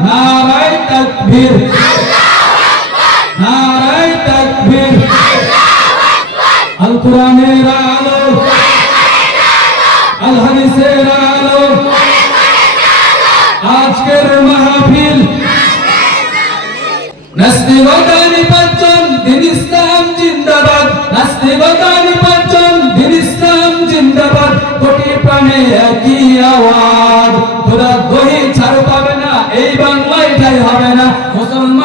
নারায় তাকবীর নারায় তাকবীর আল কোরআনের আলো আল হাদিসের আলো আজকের মাহফিল নাস্তিকতা নিপাচন দিন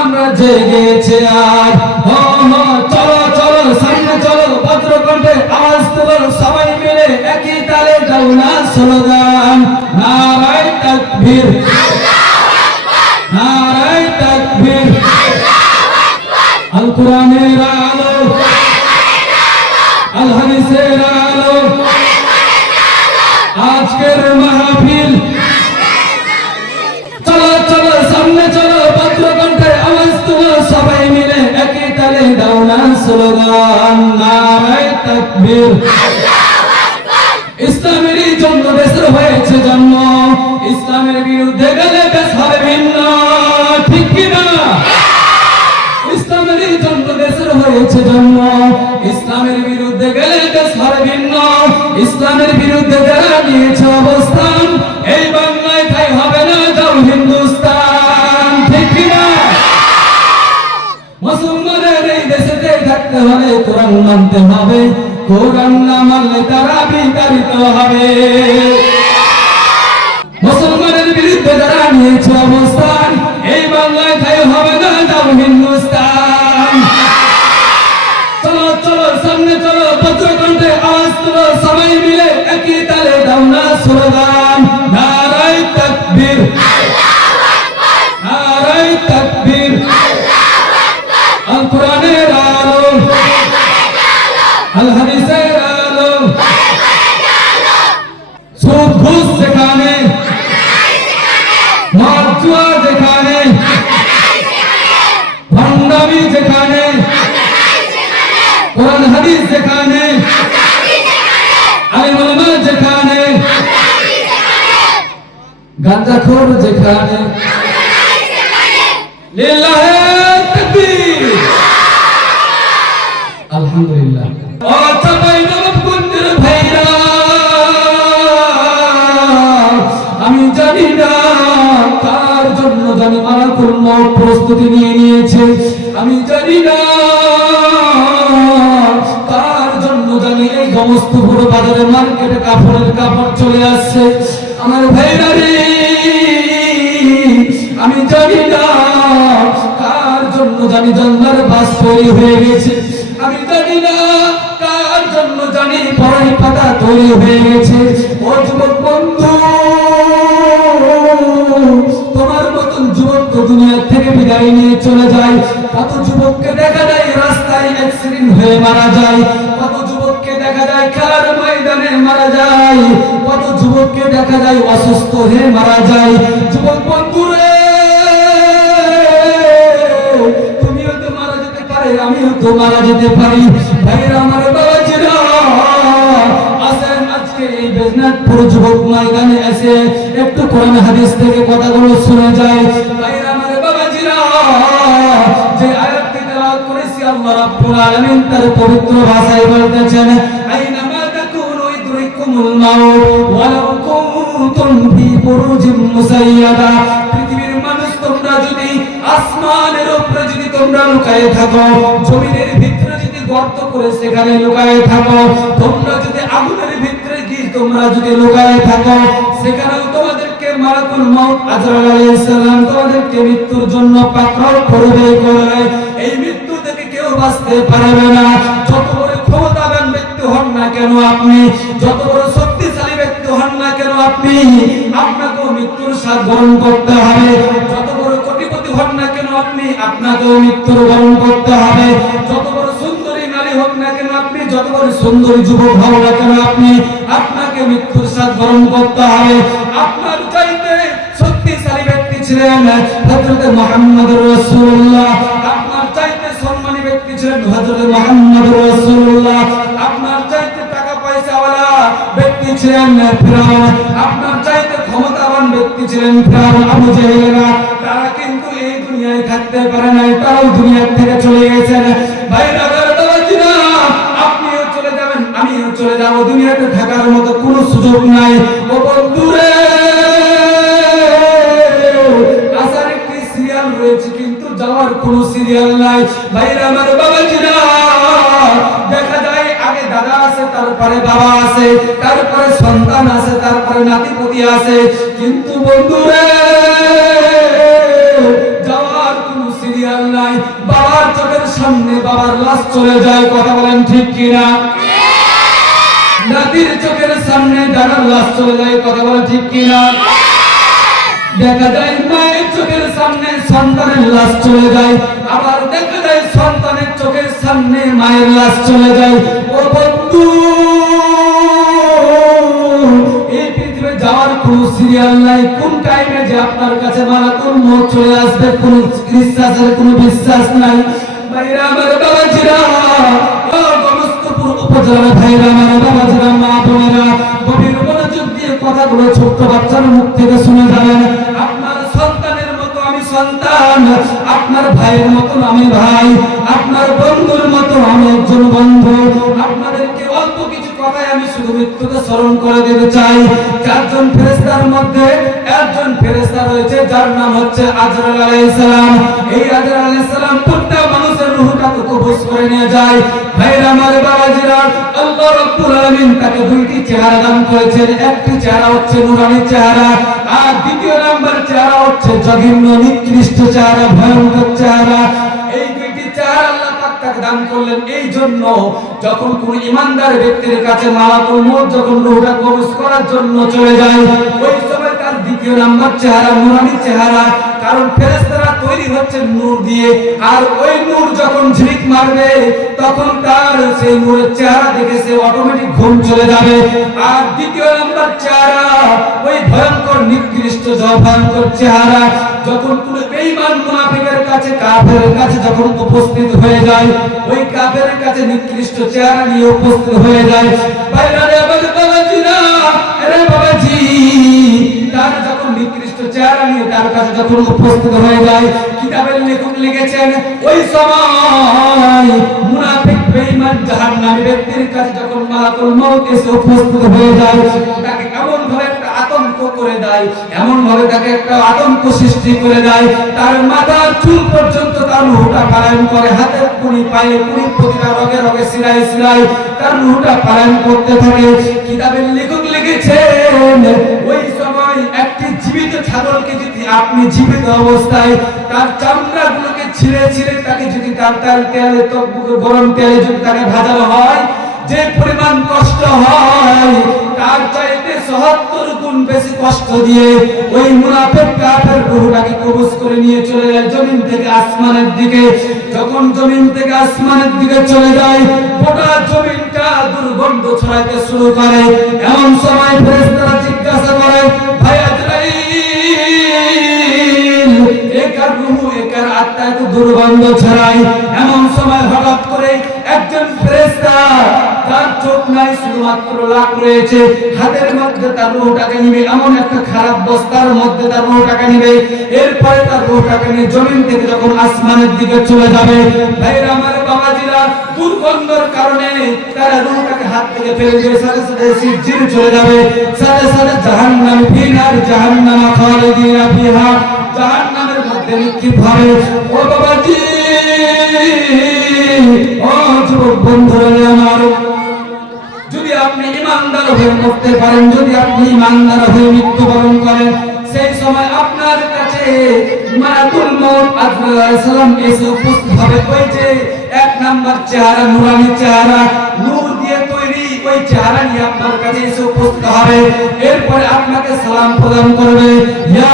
মুসলমানরা জেগেছে আজ হো হো চলো চলো সামনে চলো, ভদ্রকণ্ঠে আওয়াজ তোলো, সবাই মিলে একই তালে যাও না স্লোগান। নারায় তাকবীর। নারায় তাকবীর। আল কোরআনের আলো। আল হাদিসের আলো। আজকের মাহফিল ইসলামের জন্য দেশের হয়েছে জন্ম। ইসলামের বিরুদ্ধে গেলে হবে ভিন্ন। ঠিক কিনা ইসলামের জন্য দেশের হয়েছে জন্ম। ইসলামের বিরুদ্ধে গেলে দেশ হবে ভিন্ন। ইসলামের বিরুদ্ধে যারা নিয়েছে অবস্থান হলে কোরআন মানতে হবে, কোরআন না মানলে তারা বিতাড়িত হবে। মুসলমানের বিরুদ্ধে যারা নিয়েছে অবস্থান, এই বাংলায় তাই হবে না যাও হিন্দুস্তান। চলো চলো, সামনে চলো, বজ্রকণ্ঠে আওয়াজ তুলো, সবাই মিলে একই তালে দাও না স্লোগান ভণ্ডামি যেখানে কোরআন হাদিস যেখানে আলিম ওলামা যেখানে গাঁজাখোর যেখানে লিল্লাহে জন্য জানি মারা কোন প্রস্তুতি নিয়ে নিয়েছে। আমি জানি না কার জন্য জানি এই সমস্ত পুরো বাজারে মার্কেটে কাপড়ের কাপড় চলে আসছে। আমার ভাইরা রে, আমি জানি না কার জন্য জানি জানলার বাস তৈরি হয়ে গেছে। আমি জানি না কার জন্য জানি পড়াই পাতা তৈরি হয়ে গেছে। ও যুবক বন্ধু দেখা যায়, অসুস্থ হয়ে মারা যায়। যুবক বন্ধুরে, তুমিও তো মারা যেতে পারে, আমিও তো মারা যেতে পারি। ভাইয়ের, আমার বাবা তার পবিত্র ভাষায় বলতেছেন পৃথিবীর মানুষ তোমরা যদি আসমানের উপরে যদি তোমরা থাকো, জমিনের ভিতরে যদি গর্ত করে সেখানে থাকো, তোমরা যদি আগুনের ভিতরে গিয়ে তোমরা যদি থাকো মৃত্যুর জন্য এই মৃত্যু থেকে কেউ বাঁচতে পারবে না। যত বড় ক্ষমতাবান ব্যক্তি হন না কেন আপনি, যত বড় আপনি, আপনাকেও মৃত্যুর গ্রহণ করতে হবে। যত বড় কোটিপতি হন না কেন আপনি, আপনাকেও মৃত্যুর গ্রহণ করতে হবে। যত বড় সুন্দরী নারী হোক না কেন আপনি, যত বড় সুন্দরী যুবক না কেন আপনি, আপনাকে মৃত্যুর স্বাদ গ্রহণ করতে হবে। আপনার চাইতে শক্তিশালী ব্যক্তি ছিলেন হযরত মুহাম্মদ রাসূলুল্লাহ। আপনার চাইতে সম্মানী ব্যক্তি ছিলেন হযরত মুহাম্মদ রাসূলুল্লাহ। ছিলেন ফিরাউন। আপনার চাইতে ক্ষমতাবান ব্যক্তি ছিলেন ফিরাউন আবু জাহেলরা তারা থাকতে পারে নাই, তারাও দুনিয়া থেকে চলে গেছেন। বাবাজিরা আপনিও চলে যাবেন, আমিও চলে যাব। দুনিয়াতে থাকার মতো কোনো সুযোগ নাই। ও বন্ধুরে, আসার একটি সিরিয়াল রয়েছে, কিন্তু যাওয়ার কোনো সিরিয়াল নাই। ভাইরা, আমার বাবাজিরা আছে তারপরে বাবা আছে তারপরে সন্তান আছে তারপরে নাতিপতি আছে। কিন্তু বন্ধুরে, যাওয়ার কোনো সিরিয়াল নাই। বাবার চোখের সামনে বাবার লাশ চলে যায়, কথা বলেন ঠিক কিনা? নাতির চোখের সামনে দাদার লাশ চলে যায়, কথা বলেন ঠিক কিনা? দেখা যায় মায়ের চোখের সামনে সন্তানের লাশ চলে যায়, আবার দেখা যায় সন্তানের চোখের সামনে মায়ের লাশ চলে যায়। ও বন্ধু এই পৃথিবীতে যাওয়ার কোন সিরিয়াল নাই। কোন টাইমে যে আপনার কাছে মারা কোন মত চলে আসবে, কোন বিশ্বাসের কোন বিশ্বাস নাই। ভাইরা আমার বাবাজিরা উপজেলা ভাইরা, আমার বাবাজিরা, মা বোনেরা, গভীর মনোযোগ দিয়ে কথাগুলো ছোট্ট বাচ্চার মুখ থেকে শুনে যাবেন। সন্তান, আপনার ভাইয়ের মতো আমি ভাই, আপনার বন্ধুর মতো আমি একজন বন্ধু, আপনাদেরকে অল্প কিছু কথাই আমি শুধু মৃত্যুকে স্মরণ করে দিতে চাই। চারজন ফেরেস্তার মধ্যে একজন ফেরেস্তা রয়েছে, যার নাম হচ্ছে আজরাল আলাইহিস সালাম। এই আজরাল আলাইহিস সালাম প্রত্যেক মানুষের রূহটাকে কবজ করে নিয়ে যায়। ভয়ঙ্কর চেহারা। এই দুইটি চেহারা আল্লাহ পাক তাকে এই জন্য যখন কোন ইমানদার ব্যক্তির কাছে মালাকুল মউত যখন রূহটা কবজ করার জন্য চলে যায়, ওই সময় তার দ্বিতীয় নাম্বার চেহারা নূরানি চেহারা কারণ ফেরেশতারা তৈরি হচ্ছে নূর দিয়ে। আর ওই নূর যখন ঝিলিক মারবে, তখন তার সেই নূরের চেহারা দেখে সে অটোমেটিক ঘুম চলে যাবে। আর দ্বিতীয় নাম্বার চেহারা, ওই ভয়ঙ্কর, নিকৃষ্ট ভয়ঙ্কর চেহারা। যখন কোন বেঈমান মুনাফিকের কাছে, কাফেরের কাছে যখন উপস্থিত হয়ে যায়, ওই কাফেরের কাছে নিকৃষ্ট চেহারা নিয়ে উপস্থিত হয়ে যায়। বাইরে চেহারা নিয়ে তার কাছে যখন হয়ে ওই সময় মুনাফিক, বেঈমান কাছে যখন মালাকুল উপস্থিত হয়ে যায়, তাকে এমন ভাবে করে দেয় এমন ভাবে তাকে একটা আতঙ্ক সৃষ্টি করে দেয়। তার মাথার চুল পর্যন্ত তার রুহটা পালায়ন করে হাতের কুড়ি পায়ে কুড়ি প্রতিটা রগে রগে সিলাই সিলাই। তার রুহটা পালায়ন করতে থাকে। কিতাবের লেখক লিখেছেন, ওই সময় একটি জীবিত ছাগলকে যদি আপনি জীবিত অবস্থায় তার চামড়া গুলোকে ছিঁড়ে ছিঁড়ে তাকে যদি তার তার তেলে গরম তেলে যদি তাকে ভাজানো হয় যে পরিমাণ কষ্ট হয়, তার চাইতে সহত্তর গুণ বেশি কষ্ট দিয়ে ওই মুনাফেক কাফের রূহটাকে কবজ করে নিয়ে চলে যায় জমিন থেকে আসমানের দিকে। যখন জমিন থেকে আসমানের দিকে চলে যায়, গোটা জমিনটা দুর্গন্ধ ছড়াইতে শুরু করে। এমন সময় ফেরেশতারা জিজ্ঞাসা করে ভাই আজরাইল রূহ একার আত্মা দুর্গন্ধ এমন সময় হঠাৎ করে একজন তার চোখ নাই শুধুমাত্র লাখ রয়েছে। হাতের মধ্যে তার নিবে, এমন একটা খারাপ বস্তার মধ্যে তার নিবে। এরপরে তার নিয়ে জমিন থেকে যখন আসমানের দিকে চলে যাবে আমার বাবাজিরা, দুর্গন্ধর কারণে তারা রূহটাকে হাত থেকে ফেলে দিয়ে সাথে সাথে চলে যাবে। সাথে সাথে জাহান্নাম জাহান্নাম খালিদিনা যদি আপনি ইমানদার হয়ে পারেন, যদি আপনি ইমানদার হয়ে মৃত্যুবরণ করেন, সেই সময় আপনার কাছে এক দিয়ে তৈরি ওই আপনার কাছে এরপরে আপনাকে সালাম প্রদান করবে। ইয়া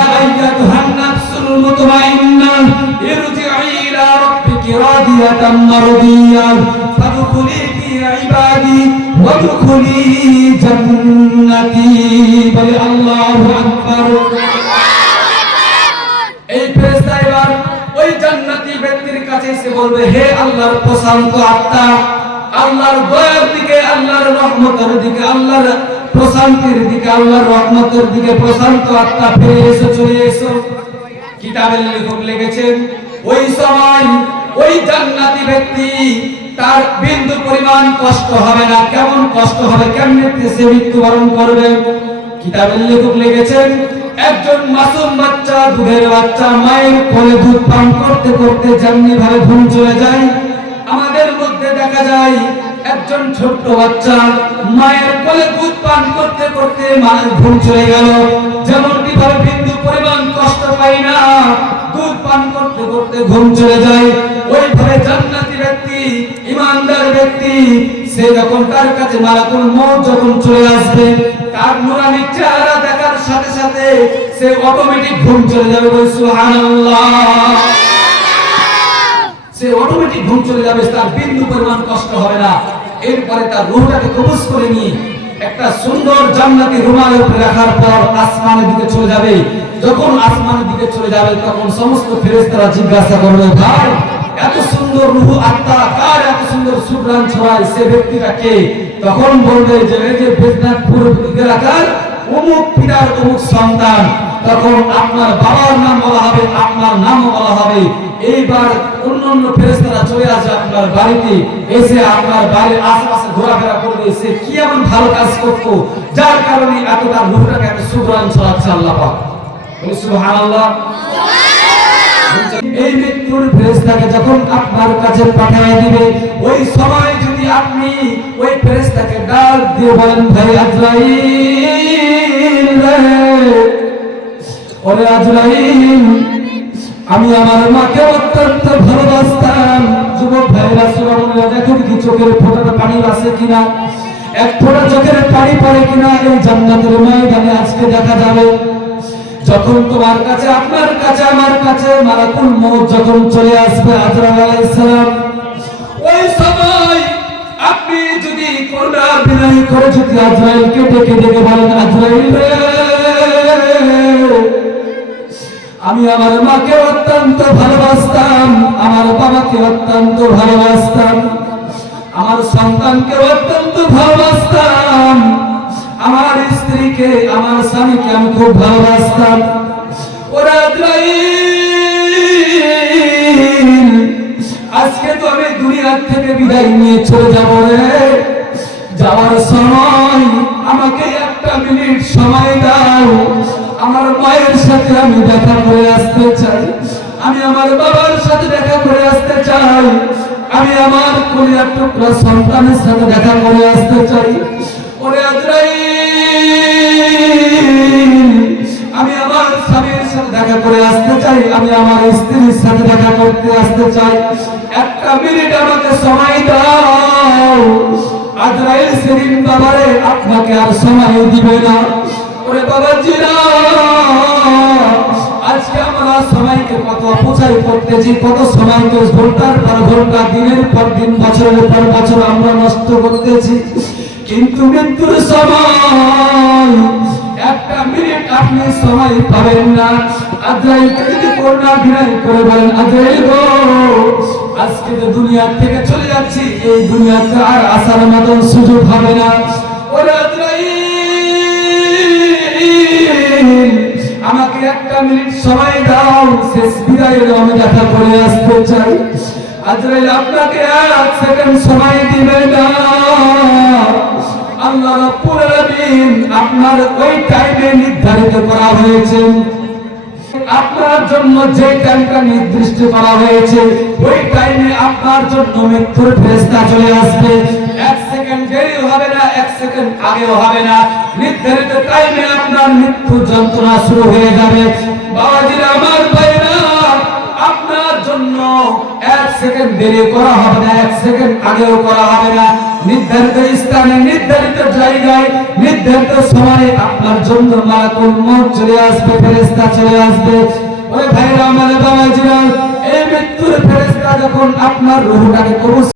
ওই জান্নাতি ব্যক্তির কাছে বলবে, হে আল্লাহর প্রশান্ত আত্মা, আল্লাহর দয়ার দিকে, আল্লাহর রহমতের দিকে, আল্লাহর প্রশান্তির দিকে, আল্লাহর রহমতের দিকে প্রশান্ত আত্মা ফিরে এসো, চলে এসো। কিতাবের লেখক লিখেছেন, ওই সময় ওই জান্নাতি ব্যক্তি তার বিন্দু পরিমাণ কষ্ট হবে না। কেমন কষ্ট হবে, কেমনে সে মৃত্যুবরণ করবে? কিতাবের লেখক লিখেছেন, একজন মাসুম বাচ্চা, দুধের বাচ্চা, মায়ের কোলে দুধ পান করতে করতে যেমনি ভাবে ঘুম চলে যায়, আমাদের মধ্যে দেখা যায়, একজন ছোট্ট বাচ্চা মায়ের কোলে দুধ পান করতে করতে মায়ের ঘুম চলে গেল। যেমনটি ভাবে বিন্দু পরিমাণ ঘুম চলে যায় ওইভাবে জান্নাতি ব্যক্তি ইমানদার ব্যক্তি, সে যখন তার কাছে মালাকুল মৌত যখন চলে আসবে, তার নুরানি চেহারা দেখার সাথে সাথে সে অটোমেটিক ঘুম চলে যাবে বলে সুবহানাল্লাহ। সে অটোমেটিক ঘুম চলে যাবে, তার বিন্দু পরিমাণ কষ্ট হবে না। এরপরে তার রুহটাকে কবজ করে নিয়ে একটা সুন্দর জান্নাতি রুমালের উপরে রাখার পর আসমানের দিকে চলে যাবে। যখন আসমানের দিকে চলে যাবে, তখন সমস্ত ফেরেশতারা জিজ্ঞাসা করবে, ভাই, এত সুন্দর রূহ আত্মা কার? এত সুন্দর সুগ্রাম ছড়ায় সে ব্যক্তিটা কে? তখন বলবে যে, এই যে বেদনাথপুর এলাকার অমুক পিতার অমুক সন্তান তখন আপনার বাবার নাম বলা হবে, আপনার নামও বলা হবে। এইবার অন্য অন্য ফেরেস্তারা চলে আসে আপনার বাড়িতে, এসে আপনার বাড়ির আশেপাশে ঘোরাফেরা করবে, সে কি এমন ভালো কাজ করতো? যার কারণে এত তার রূপটাকে এত সুগ্রাম ছড়াচ্ছে আল্লাহ সুবহানাল্লাহ। এই মৃত্যুর ফেরেশতাকে যখন আপনার কাছে পাঠিয়ে দিবে, ওই সময় যদি আপনি ওই ফেরেশতাকে ডাক দিয়ে বলেন, ভাই আজরাইল ওরে আজরাইল আমি আমার মাকে অত্যন্ত ভালোবাসতাম। যুবক ভাইরা সুরামণিরা দেখেন কি চোখের ফোঁটাটা পানি আছে কিনা, এক ফোঁটা চোখের পানি পড়ে কিনা এই জান্নাতের ময়দানে আজকে দেখা যাবে। যখন তোমার কাছে, আপনার কাছে, আমার কাছে মালাকুল মৌত যখন চলে আসবে, আজরাইল আলাইহিস সালাম ওই সময় আপনি যদি করুণা বিনয় করে যদি আজরাইলকে ডেকে ডেকে বলেন, আজরাইল রে আমি আমার মাকে অত্যন্ত ভালোবাসতাম, আমার বাবাকে অত্যন্ত ভালোবাসতাম, আমার সন্তানকে অত্যন্ত ভালোবাসতাম, আমার স্ত্রীকে, আমার স্বামীকে আমি খুব ভালোবাসতাম। ওরা আজকে তো আমি দুনিয়ার থেকে বিদায় নিয়ে চলে যাব রে। যাওয়ার সময় আমাকে একটা মিনিট সময় দাও। আমার মায়ের সাথে আমি দেখা করে আসতে চাই। আমি আমার বাবার সাথে দেখা করে আসতে চাই। আমি আমার কলিয়ার টুকরা সন্তানের সাথে দেখা করে আসতে চাই। ওরে আজরাইল, আমি আমার স্বামীর সাথে দেখা করে আসতে চাই। আমি আমার স্ত্রীর সাথে দেখা করতে আসতে চাই। একটা মিনিট আমাকে সময় দাও। আজরাইল সেদিন বাবারে আপনাকে আর সময় দিবে না। আজকে আমরা সময়কে কত অপচয় করতেছি, কত সময়কে পর দিন, বছরের পর বছর আমরা নষ্ট করতেছি। কিন্তু মৃত্যুর সময়, একটা মিনিট আপনি সময় পাবেন না। আজরাইলকে যদি করোনা বিনয় করে বলেন, আজরাইল গো, আজকে তো দুনিয়া থেকে চলে যাচ্ছি, এই দুনিয়াতে আর আসার মতন সুযোগ হবে না। একটা মিনিট সময় দাও। শেষ বিদায়ের আমি দেখা করে আসতে চাই। আজরাইল আপনাকে এক সেকেন্ড সময় দিবে না। আল্লাহ রাব্বুল আলামিন আপনার ওই টাইমে নির্ধারিত করা হয়েছে। আপনার জন্য যে টাইমটা নির্দিষ্ট করা হয়েছে, ওই টাইমে আপনার জন্য মৃত্যুর ফেরেশতা চলে আসবে। হবে না, এক সেকেন্ড আগেও হবে না। নির্ধারিত টাইমে আপনার মৃত্যু যন্ত্রণা শুরু হয়ে যাবে। বাবাজিরা আমার ভাইরা, আপনার জন্য এক সেকেন্ড দেরি করা হবে না, এক সেকেন্ড আগেও করা হবে না। নির্ধারিত স্থানে, নির্ধারিত জায়গায়, নির্ধারিত সময়ে আপনার জন্য মালাকুল মউত চলে আসবে, ফেরেশতা চলে আসবে। ওই ভাইরা আমার বাবাজিরা, এই মৃত্যুর ফেরেস্তা যখন আপনার রূহটাকে কবজ